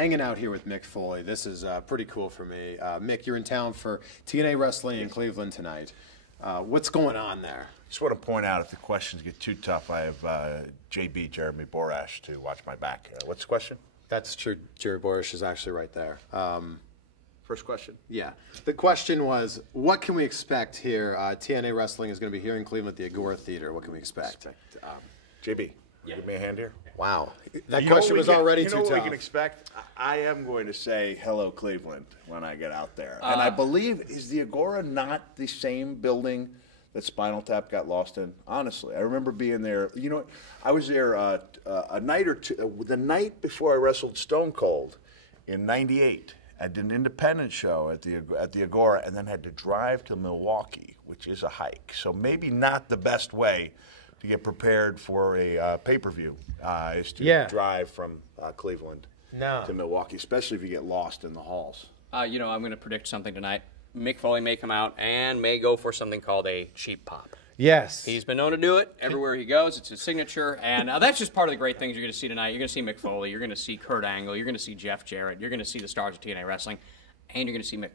hanging out here with Mick Foley. This is pretty cool for me. Mick, you're in town for TNA Wrestling in Cleveland tonight. What's going on there? Just want to point out, if the questions get too tough, I have JB, Jeremy Borash, to watch my back. What's the question? That's true. Jerry Borash is actually right there. First question? Yeah. The question was, what can we expect here? TNA Wrestling is going to be here in Cleveland at the Agora Theater. What can we expect? JB, give me a hand here. Wow. That question was already too tough. You know what we can expect? I am going to say hello, Cleveland, when I get out there. And I believe, is the Agora not the same building that Spinal Tap got lost in? Honestly, I remember being there. You know, I was there a night or two, the night before I wrestled Stone Cold in '98. I did an independent show at the Agora, and then had to drive to Milwaukee, which is a hike. So maybe not the best way to get prepared for a pay-per-view is to drive from Cleveland to Milwaukee, especially if you get lost in the halls. You know, I'm going to predict something tonight. Mick Foley may come out and may go for something called a cheap pop. Yes. He's been known to do it everywhere he goes. It's his signature. And that's just part of the great things you're going to see tonight. You're going to see Mick Foley. You're going to see Kurt Angle. You're going to see Jeff Jarrett. You're going to see the stars of TNA Wrestling. And you're going to see Mick.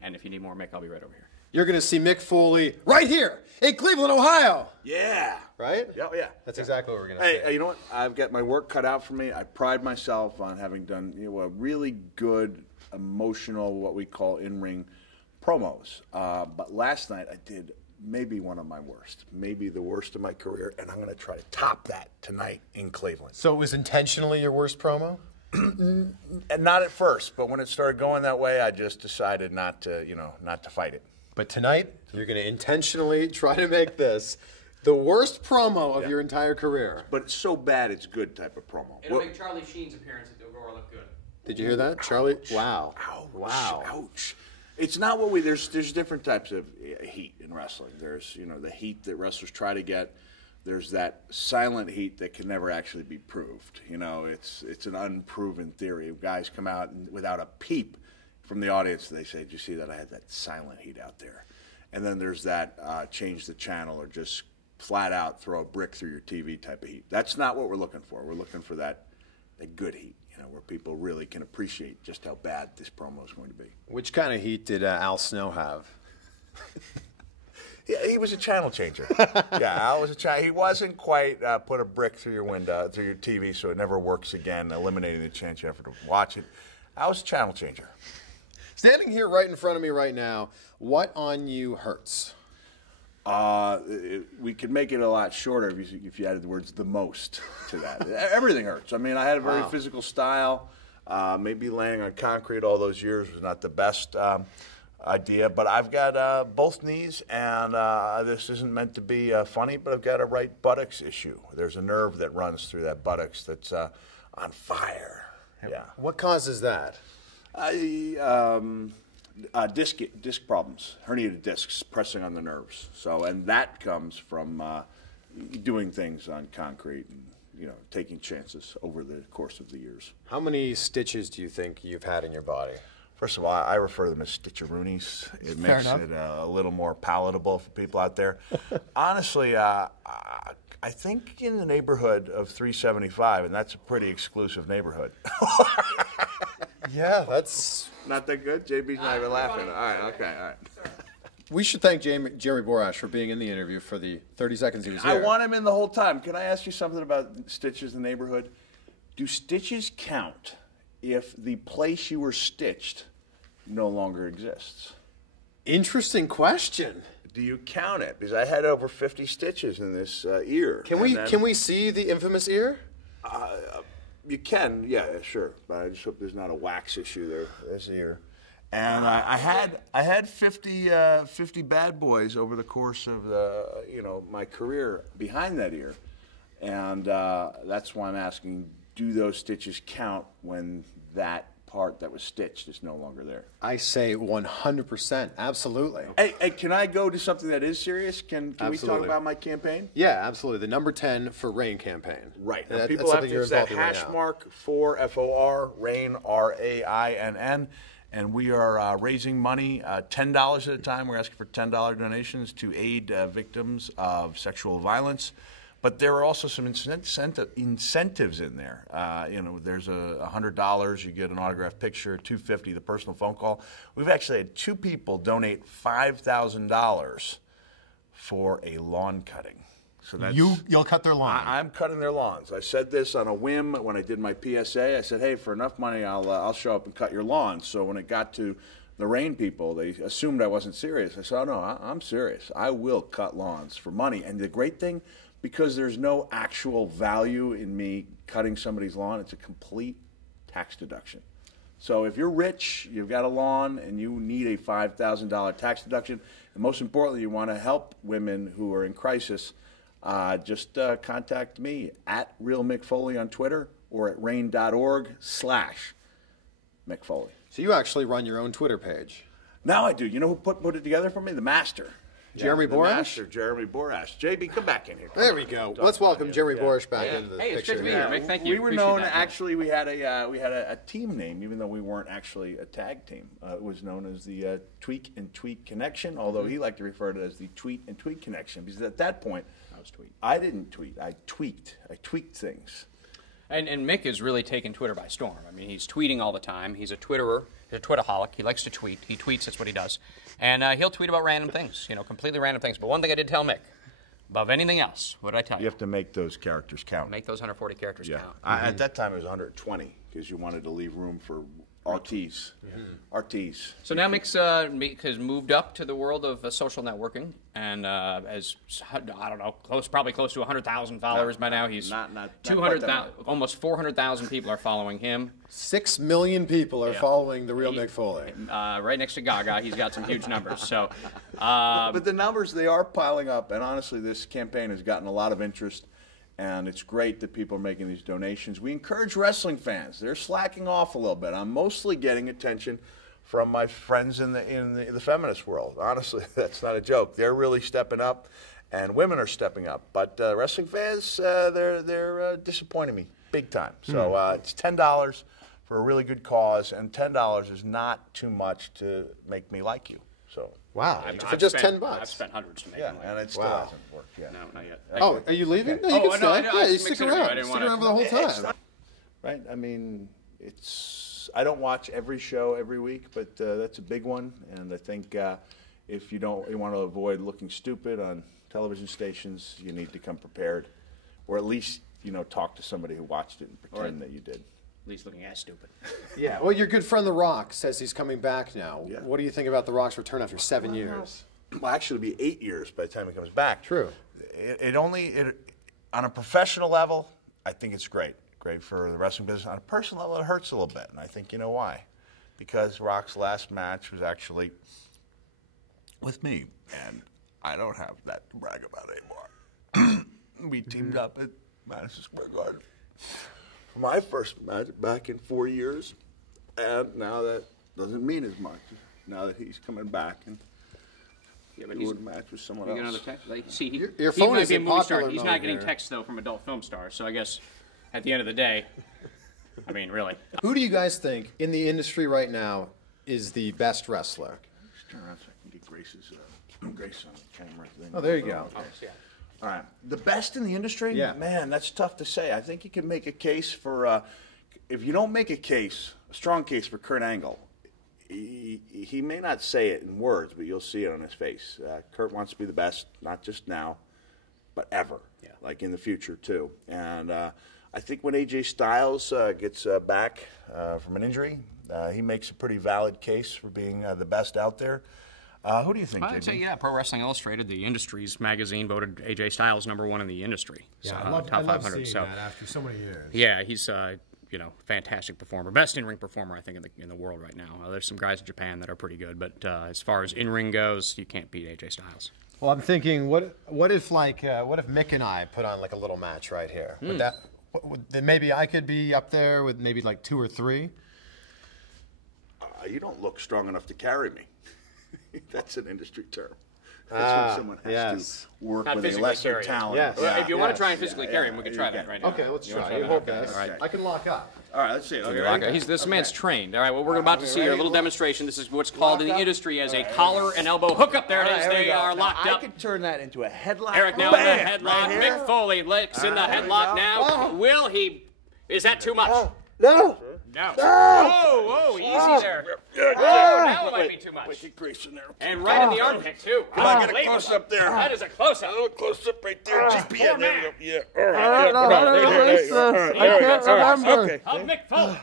And if you need more Mick, I'll be right over here. You're going to see Mick Foley right here in Cleveland, Ohio. Yeah. Right? Yeah, yeah. That's exactly what we're going to see. Hey, you know what? I've got my work cut out for me. I pride myself on having done a really good, emotional, what we call in-ring promos. But last night I did maybe one of my worst, maybe the worst of my career, and I'm going to try to top that tonight in Cleveland. So it was intentionally your worst promo? And not at first, but when it started going that way, I just decided not to, not to fight it. But tonight, you're going to intentionally try to make this the worst promo of your entire career. But it's so bad, it's good type of promo. It'll make Charlie Sheen's appearance at the Agora look good. Did you hear that, Charlie? Ouch. Wow. Ouch. Wow. Ouch. It's not what there's different types of heat in wrestling. There's, the heat that wrestlers try to get. There's that silent heat that can never actually be proved. It's an unproven theory. Guys come out and without a peep from the audience, they say, "Did you see that? I had that silent heat out there." And then there's that change the channel or just flat out throw a brick through your TV type of heat. That's not what we're looking for. We're looking for that good heat, where people really can appreciate just how bad this promo is going to be. Which kind of heat did Al Snow have? Yeah, he was a channel changer. Yeah, Al was a channel. He wasn't quite put a brick through your window, through your TV, so it never works again, eliminating the chance you have to watch it. Al was a channel changer. Standing here right in front of me right now, what on you hurts? We could make it a lot shorter if you added the words "the most" to that. Everything hurts. I mean, I had a very physical style. Maybe laying on concrete all those years was not the best idea, but I've got both knees, and this isn't meant to be funny, but I've got a right buttocks issue. There's a nerve that runs through that buttocks that's on fire. Yeah. What causes that? Disc problems, herniated discs pressing on the nerves. And that comes from doing things on concrete and taking chances over the course of the years. How many stitches do you think you've had in your body? First of all, I refer to them as stitcheroonies. It makes it a little more palatable for people out there. Honestly, I think in the neighborhood of 375, and that's a pretty exclusive neighborhood. Yeah, that's not that good. JB's not even laughing. All right, okay, all right. We should thank Jerry Borash for being in the interview for the 30 seconds he was here. I want him in the whole time. Can I ask you something about stitches in the neighborhood? Do stitches count if the place you were stitched no longer exists? Interesting question. Do you count it? Because I had over 50 stitches in this ear. Can we see the infamous ear? You can, yeah, sure. But I just hope there's not a wax issue there. This ear. And I had 50 bad boys over the course of my career behind that ear, and that's why I'm asking: do those stitches count when that part that was stitched is no longer there? I say 100%, absolutely. Hey, can I go to something that is serious? Can we talk about my campaign? Yeah, absolutely. The number 10 for Rain campaign. Right. Now, people have to use that hash mark for FOR, Rain, RAINN. And we are raising money, $10 at a time. We're asking for $10 donations to aid victims of sexual violence. But there are also some incentives in there. There's $100, you get an autographed picture, $250, the personal phone call. We've actually had 2 people donate $5,000 for a lawn cutting. So that's, you'll cut their lawn. I'm cutting their lawns. I said this on a whim when I did my PSA. I said, hey, for enough money, I'll show up and cut your lawn. So when it got to the rain people, they assumed I wasn't serious. I said, oh, no, I'm serious. I will cut lawns for money. And the great thing, because there's no actual value in me cutting somebody's lawn, it's a complete tax deduction. So if you're rich, you've got a lawn, and you need a $5,000 tax deduction, and most importantly, you want to help women who are in crisis, just contact me at Real Mick Foley on Twitter or at rain.org/Mick Foley. So you actually run your own Twitter page. Now I do. You know who put it together for me? The master. Jeremy Borash? Master, Jeremy Borash. JB, come back in here. There we go. Let's welcome Jeremy Borash back into the Hey, picture. it's good to be here, Mick. Thank you. We were Appreciate known, that. actually, we had a team name, even though we weren't actually a tag team. It was known as the Tweak and Tweet Connection, although he liked to refer to it as the Tweet and Tweet Connection, because at that point, I didn't tweet. I tweaked. I tweaked things. And Mick has really taken Twitter by storm. I mean, he's tweeting all the time. He's a Twitterer. He's a Twitteraholic. He likes to tweet. He tweets. That's what he does. And he'll tweet about random things, completely random things. But one thing I did tell Mick, above anything else, what did I tell you? You have to make those characters count. Make those 140 characters count. At that time, it was 120 because you wanted to leave room for RTs. RTs. So now Mick has moved up to the world of social networking, and as I don't know, probably close to 100,000 followers by now. He's not 200,000, almost 400,000 people are following him. 6 million people are following the Real Mick Foley. Right next to Gaga, he's got some huge numbers. So, but the numbers, they are piling up, and honestly, this campaign has gotten a lot of interest. And it's great that people are making these donations. We encourage wrestling fans. They're slacking off a little bit. I'm mostly getting attention from my friends in the feminist world. Honestly, that's not a joke. They're really stepping up, and women are stepping up. But wrestling fans, they're disappointing me big time. So it's $10 for a really good cause, and $10 is not too much to make me like you. So. Wow, for I've just spent, $10. I've spent hundreds to make Yeah, them. and it still hasn't worked yet. No, not yet. Oh, are you leaving? No, you can stay. Yeah, you stick around. Stick around for the whole time. Right? I mean, I don't watch every show every week, but that's a big one. And I think if you want to avoid looking stupid on television stations, you need to come prepared, or at least talk to somebody who watched it and pretend that you did. At least looking as stupid. Yeah. Well, your good friend The Rock says he's coming back now. Yeah. What do you think about The Rock's return after 7 years? Well, actually, it'll be 8 years by the time he comes back. True. On a professional level, I think it's great. Great for the wrestling business. On a personal level, it hurts a little bit, and I think you know why. Because Rock's last match was actually with me, and I don't have that to brag about anymore. We teamed up at Madison Square Garden for my first match back in 4 years, and now that doesn't mean as much. Now that he's coming back and doing a match with someone else. Another text? See, your he phone might is be a in movie popular star. He's mode not getting here. texts though from adult film stars. So I guess at the end of the day, I mean, really. Who do you guys think in the industry right now is the best wrestler? Just turn around so I can get Grace's Grace on the camera thing. Oh, there you go. Oh, yeah. All right. The best in the industry? Yeah. Man, that's tough to say. I think you can make a case for, if you don't make a strong case for Kurt Angle, he may not say it in words, but you'll see it on his face. Kurt wants to be the best, not just now, but ever, like in the future too. And I think when AJ Styles gets back from an injury, he makes a pretty valid case for being the best out there. Who do you think? I'd say, Pro Wrestling Illustrated, the industry's magazine, voted AJ Styles #1 in the industry. Yeah, So, I love top 500. seeing So that after so many years. yeah, he's fantastic performer, best in-ring performer I think in the world right now. There's some guys in Japan that are pretty good, but as far as in-ring goes, you can't beat AJ Styles. Well, I'm thinking, what if Mick and I put on like a little match right here? Then maybe I could be up there with maybe like 2 or 3. You don't look strong enough to carry me. That's an industry term. That's when someone has to work Not with a physically lesser carry him. talent. Yes. Well, if you want to try and yes, physically yeah, carry him, we can yeah, try you that can. right now. Okay, let's You wanna try. You that? hold this. All right. I can lock up. All right, let's see. Okay, Okay, this man's trained. All right, well, we're about to see a little demonstration. This is what's called in the industry as a collar and elbow hookup. There it is. They are locked up. I could turn that into a headlock. Eric now in the headlock. Mick Foley licks in the headlock now. Will he? Is that too much? No. No. Whoa, easy there. Now it might be too much. And right in the armpit, too. Come on, get a close up there. That is a close-up. A little close up right there. GPN. There we go. Yeah. I don't know. I can't remember. Okay. Of Mick Foley.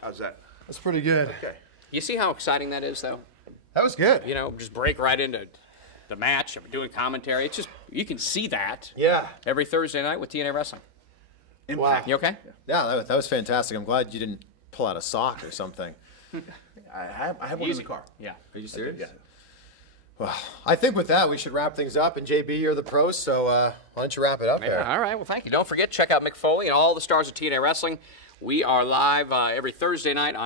How's that? That's pretty good. Okay. You see how exciting that is, though? That was good. You know, just break right into the match. I'm doing commentary. It's just, you can see that Yeah. every Thursday night with TNA Wrestling. Wow. You okay? Yeah, that was fantastic. I'm glad you didn't pull out a sock or something. I have one in the car. Yeah. Are you serious? Yeah. Well, I think with that we should wrap things up. And JB, you're the pros, so why don't you wrap it up Yeah, there? all right. Well, thank you. Don't forget, check out Mick Foley and all the stars of TNA Wrestling. We are live every Thursday night on